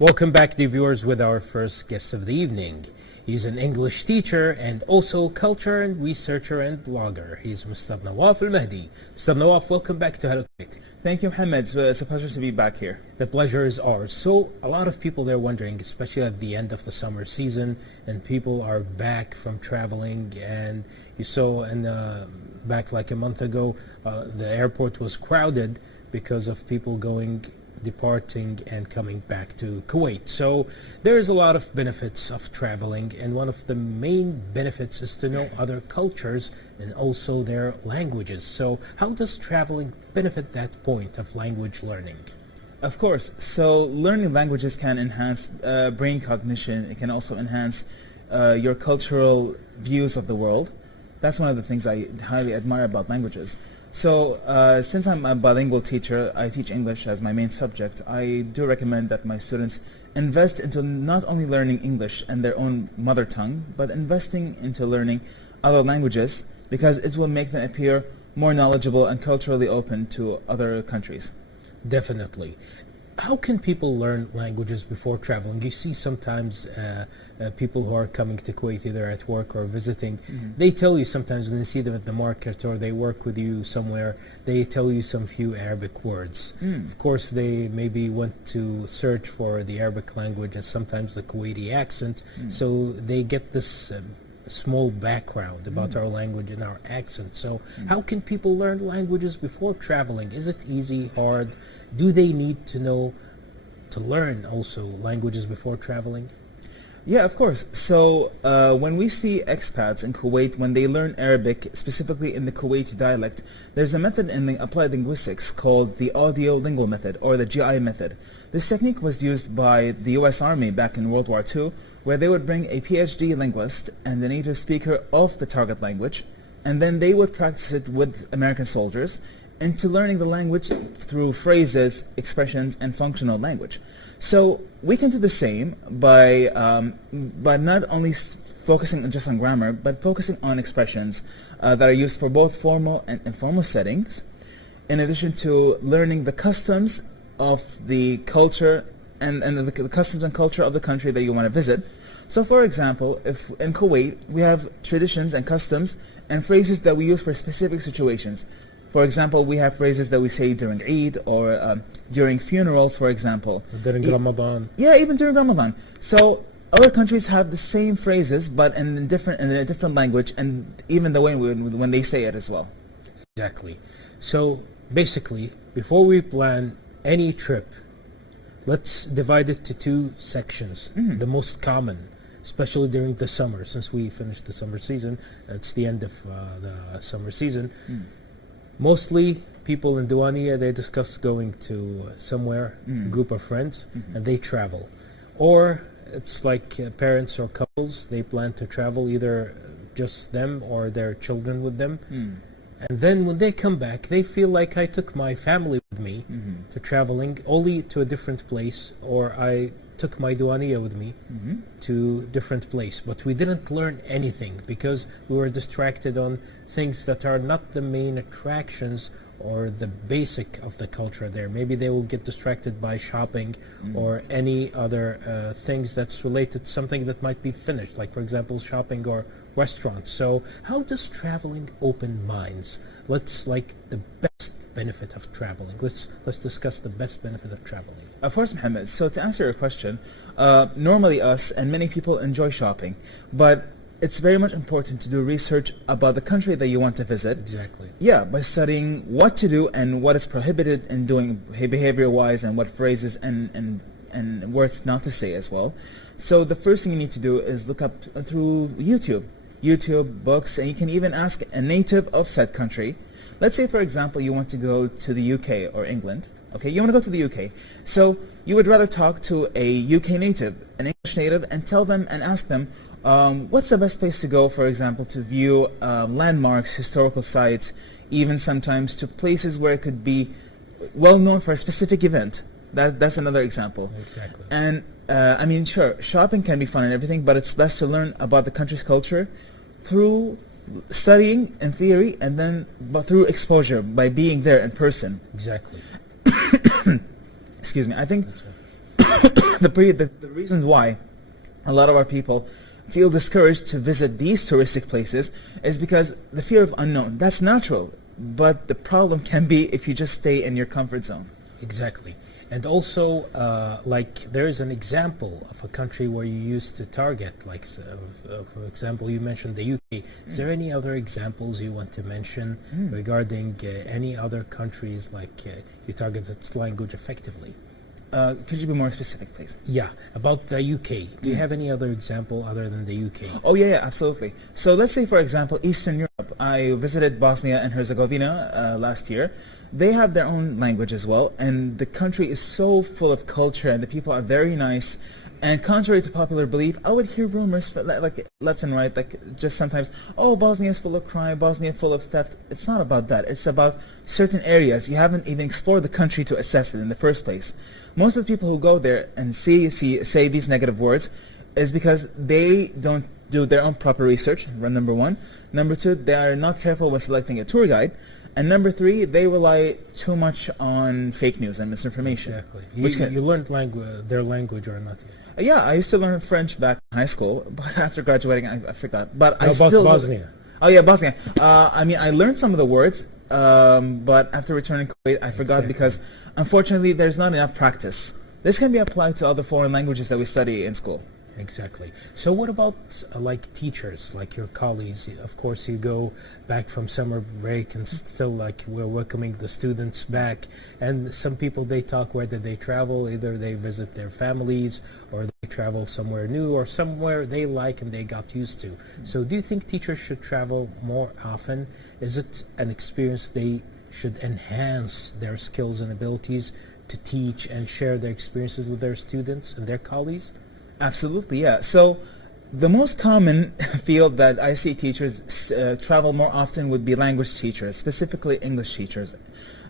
Welcome back, dear viewers, with our first guest of the evening. He's an English teacher and also culture and researcher and blogger. He's Mr. Nawaf Almahdi. Mr. Nawaf, welcome back to Hello Kuwait. Thank you, Mohammed. It's a pleasure to be back here. The pleasure is ours. So, a lot of people they're wondering, especially at the end of the summer season, and people are back from traveling, and you saw back like a month ago, the airport was crowded because of people departing and coming back to Kuwait. So there's a lot of benefits of traveling, and one of the main benefits is to know other cultures and also their languages. So how does traveling benefit that point of language learning? Of course. So learning languages can enhance brain cognition. It can also enhance your cultural views of the world. That's one of the things I highly admire about languages. So since I'm a bilingual teacher, I teach English as my main subject. I do recommend that my students invest into not only learning English and their own mother tongue, but investing into learning other languages, because it will make them appear more knowledgeable and culturally open to other countries. Definitely. How can people learn languages before traveling? You see sometimes people who are coming to Kuwait either at work or visiting, they tell you sometimes when you see them at the market or they work with you somewhere, they tell you some few Arabic words. Of course, they maybe want to search for the Arabic language and sometimes the Kuwaiti accent, so they get this small background about our language and our accent. So how can people learn languages before traveling? Is it easy, hard? Do they need to learn also languages before traveling? Yeah, of course. So when we see expats in Kuwait, when they learn Arabic, specifically in the Kuwaiti dialect, there's a method in the applied linguistics called the audio-lingual method, or the GI method. This technique was used by the US Army back in World War II, where they would bring a PhD linguist and a native speaker of the target language, and then they would practice it with American soldiers into learning the language through phrases, expressions, and functional language. So we can do the same by not only focusing just on grammar, but focusing on expressions that are used for both formal and informal settings, in addition to learning the customs of the culture and the customs and culture of the country that you want to visit. So for example, if in Kuwait we have traditions and customs and phrases that we use for specific situations. For example, we have phrases that we say during Eid or during funerals, for example. During Ramadan. Yeah, even during Ramadan. So other countries have the same phrases, but in a different language, and even the way when they say it as well. Exactly. So basically, before we plan any trip, let's divide it to two sections. The most common, especially during the summer, since we finished the summer season, it's the end of the summer season. Mostly people in Duania, they discuss going to somewhere, group of friends, and they travel. Or it's like parents or couples, they plan to travel, either just them or their children with them. And then when they come back, they feel like I took my family with me to traveling, only to a different place, or I took my Duania with me to different place. But we didn't learn anything because we were distracted on things that are not the main attractions or the basic of the culture there. Maybe they will get distracted by shopping or any other things that's related to something that might be finished, like for example shopping or restaurants. So how does traveling open minds? Let's the best benefit of traveling. Let's discuss the best benefit of traveling. Of course, Mohammed. So to answer your question, normally us and many people enjoy shopping, but it's very much important to do research about the country that you want to visit. Exactly. Yeah, by studying what to do and what is prohibited in doing behavior-wise, and what phrases and words not to say as well. So the first thing you need to do is look up through YouTube, books, and you can even ask a native of said country. Let's say, for example, you want to go to the UK or England. Okay, you want to go to the UK. So you would rather talk to a UK native, an English native, and tell them and ask them, what's the best place to go, for example, to view landmarks, historical sites, even sometimes to places where it could be well known for a specific event. That's another example. Exactly. And I mean, sure, shopping can be fun and everything, but it's best to learn about the country's culture through studying in theory, and then through exposure by being there in person. Exactly. Excuse me. I think the reasons why a lot of our people feel discouraged to visit these touristic places is because the fear of unknown. That's natural, but the problem can be if you just stay in your comfort zone. Exactly. And also, like, there is an example of a country where you used to target, like, for example, you mentioned the UK. Is there any other examples you want to mention regarding any other countries, like, you target its language effectively? Could you be more specific, please? Yeah, about the UK. Do you have any other example other than the UK? Oh, yeah, absolutely. So let's say, for example, Eastern Europe. I visited Bosnia and Herzegovina last year. They have their own language as well, and the country is so full of culture, and the people are very nice. And contrary to popular belief, I would hear rumors like left and right, like just sometimes, oh, Bosnia is full of crime, Bosnia full of theft. It's not about that. It's about certain areas. You haven't even explored the country to assess it in the first place. Most of the people who go there and say these negative words is because they don't do their own proper research, number one. Number two, they are not careful when selecting a tour guide. And number three, they rely too much on fake news and misinformation. Exactly. You learned their language or not yet? Yeah, I used to learn French back in high school, but after graduating, I forgot. But I about still Bosnia? Oh yeah, Bosnia. I mean, I learned some of the words, but after returning to Kuwait, I forgot because, unfortunately, there's not enough practice. This can be applied to other foreign languages that we study in school. Exactly. So what about like teachers, like your colleagues? Of course, you go back from summer break and still like we're welcoming the students back. And some people, they talk, where did they travel? Either they visit their families or they travel somewhere new or somewhere they like and they got used to. So do you think teachers should travel more often? Is it an experience they should enhance their skills and abilities to teach and share their experiences with their students and their colleagues? Absolutely, yeah. So the most common field that I see teachers travel more often would be language teachers, specifically English teachers.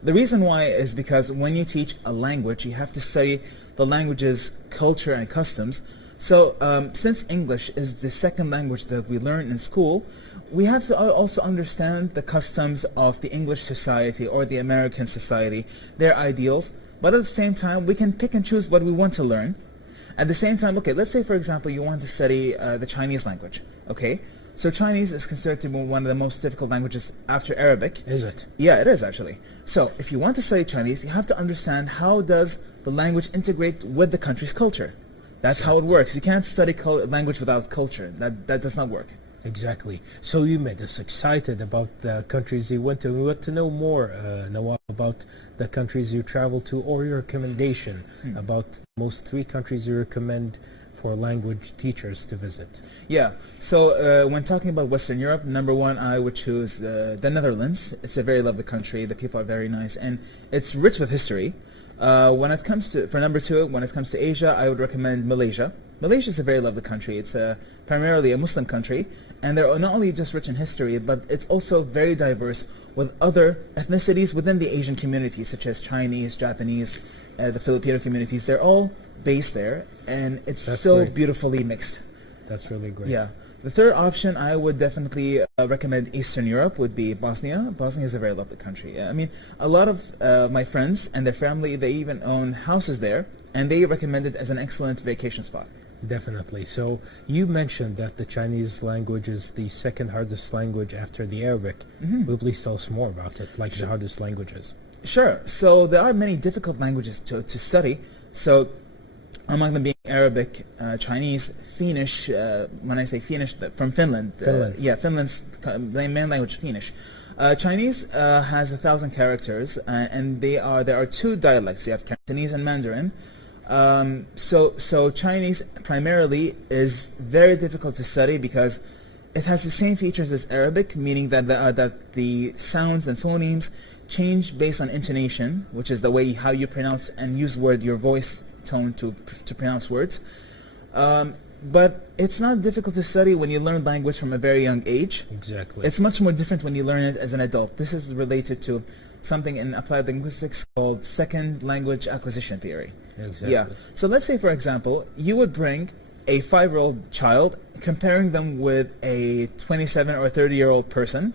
The reason why is because when you teach a language, you have to study the language's culture and customs. So since English is the second language that we learn in school, we have to also understand the customs of the English society or the American society, their ideals. But at the same time, we can pick and choose what we want to learn. At the same time, okay, let's say, for example, you want to study the Chinese language, okay? So Chinese is considered to be one of the most difficult languages after Arabic. Is it? Yeah, it is actually. So if you want to study Chinese, you have to understand how does the language integrate with the country's culture. That's how it works. You can't study language without culture. That does not work. Exactly. So you made us excited about the countries you went to. We want to know more, Nawaf, about the countries you traveled to, or your recommendation about most 3 countries you recommend for language teachers to visit. Yeah. So when talking about Western Europe, number 1, I would choose the Netherlands. It's a very lovely country. The people are very nice, and it's rich with history. When it comes to, for number 2, when it comes to Asia, I would recommend Malaysia. Malaysia is a very lovely country. It's primarily a Muslim country, and they're not only just rich in history, but it's also very diverse with other ethnicities within the Asian community, such as Chinese, Japanese, the Filipino communities. They're all based there, and it's great. Beautifully mixed. That's really great. Yeah. The third option I would definitely recommend Eastern Europe would be Bosnia. Bosnia is a very lovely country. I mean, a lot of my friends and their family, they even own houses there, and they recommend it as an excellent vacation spot. Definitely. So you mentioned that the Chinese language is the second hardest language after the Arabic. Will you please tell us more about it, like the hardest languages? Sure. So there are many difficult languages to study. So among them being Arabic, Chinese, Finnish. When I say Finnish, from Finland. Yeah, Finland's main language, Finnish. Chinese has 1,000 characters, and there are 2 dialects. You have Cantonese and Mandarin. So Chinese primarily is very difficult to study because it has the same features as Arabic, meaning that the sounds and phonemes change based on intonation, which is the way how you pronounce and use your voice tone to pronounce words. But it's not difficult to study when you learn language from a very young age. Exactly. It's much more different when you learn it as an adult. This is related to something in applied linguistics called second language acquisition theory. Exactly. Yeah. So let's say, for example, you would bring a 5-year-old child, comparing them with a 27 or 30-year-old person.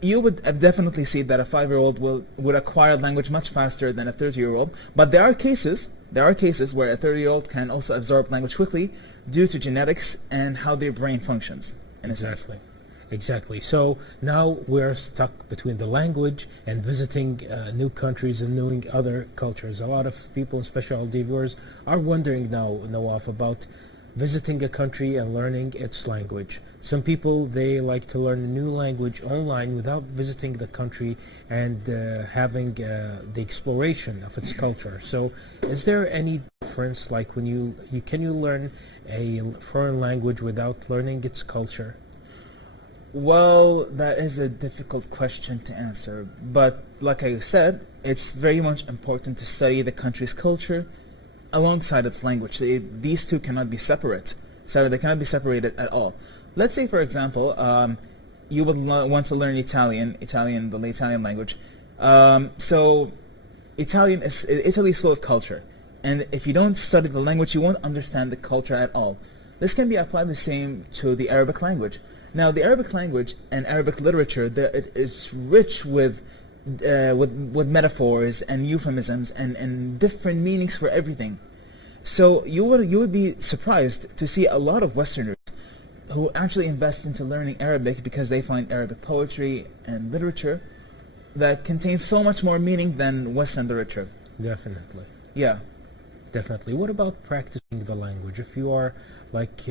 You would definitely see that a 5-year-old would acquire language much faster than a 30-year-old. But there are cases There are cases where a 30-year-old can also absorb language quickly due to genetics and how their brain functions, in a sense. Exactly. So now we're stuck between the language and visiting new countries and knowing other cultures. A lot of people, especially our viewers, are wondering now, Nawaf, about visiting a country and learning its language. Some people, they like to learn a new language online without visiting the country and having the exploration of its culture. So is there any difference, like when can you learn a foreign language without learning its culture? Well, that is a difficult question to answer, but like I said, it's very much important to study the country's culture alongside its language. These two cannot be separate, so they cannot be separated at all. Let's say, for example, you would want to learn Italian, the Italian language. So Italy is full of culture, and if you don't study the language, you won't understand the culture at all. This can be applied the same to the Arabic language. Now, the Arabic language and Arabic literature, it is rich with metaphors and euphemisms and different meanings for everything. So you would be surprised to see a lot of Westerners who actually invest into learning Arabic because they find Arabic poetry and literature that contains so much more meaning than Western literature. Definitely. Yeah. Definitely. What about practicing the language? If you are like,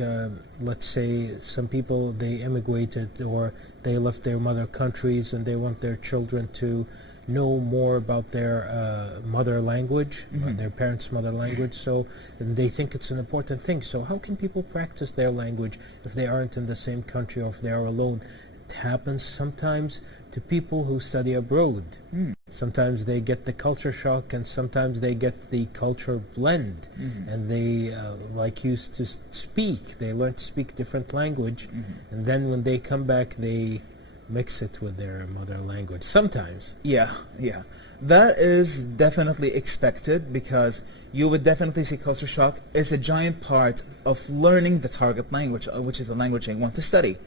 let's say some people, they immigrated or they left their mother countries and they want their children to know more about their mother language, their parents' mother language, so and they think it's an important thing. So how can people practice their language if they aren't in the same country or if they are alone? It happens sometimes to people who study abroad. Sometimes they get the culture shock and sometimes they get the culture blend, and they like used to speak, they learn to speak different language, and then when they come back they mix it with their mother language sometimes. Yeah. That is definitely expected because you would definitely see culture shock. It's a giant part of learning the target language, which is the language you want to study.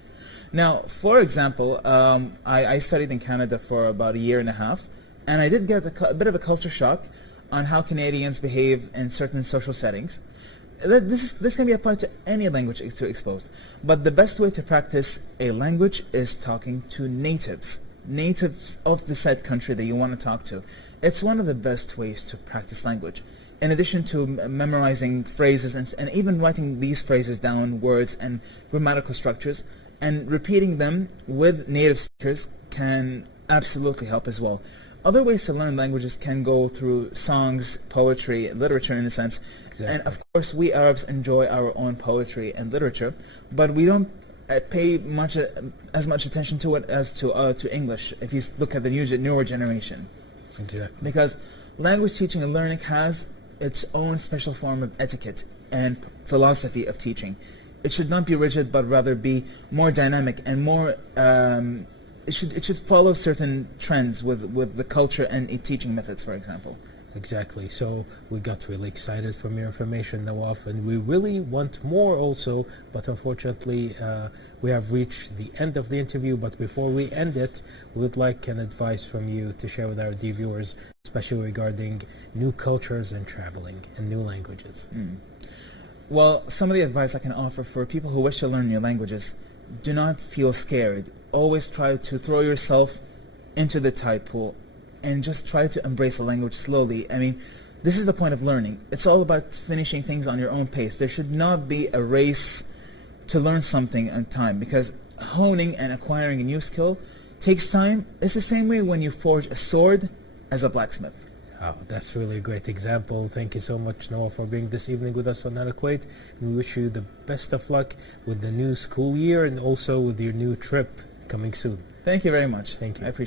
Now, for example, I studied in Canada for about a year and a half, and I did get a bit of a culture shock on how Canadians behave in certain social settings. This can be applied to any language to exposed, but the best way to practice a language is talking to natives of the said country that you want to talk to. It's one of the best ways to practice language. In addition to memorizing phrases and even writing these phrases down, words and grammatical structures, and repeating them with native speakers can absolutely help as well. Other ways to learn languages can go through songs, poetry, literature in a sense. Exactly. And of course, we Arabs enjoy our own poetry and literature, but we don't pay as much attention to it as to English, if you look at the newer generation. Exactly. Because language teaching and learning has its own special form of etiquette and philosophy of teaching. It should not be rigid, but rather be more dynamic and more. It should follow certain trends with the culture and teaching methods, for example. Exactly. So we got really excited from your information, Nawaf, and we really want more also, but unfortunately we have reached the end of the interview. But before we end it, we would like an advice from you to share with our viewers, especially regarding new cultures and traveling and new languages. Well, some of the advice I can offer for people who wish to learn new languages: do not feel scared. Always try to throw yourself into the tide pool and just try to embrace the language slowly. I mean, this is the point of learning. It's all about finishing things on your own pace. There should not be a race to learn something in time, because honing and acquiring a new skill takes time. It's the same way when you forge a sword as a blacksmith. Oh, that's really a great example. Thank you so much, Noah, for being this evening with us on Kuwait. We wish you the best of luck with the new school year and also with your new trip coming soon. Thank you very much. Thank you. I appreciate it.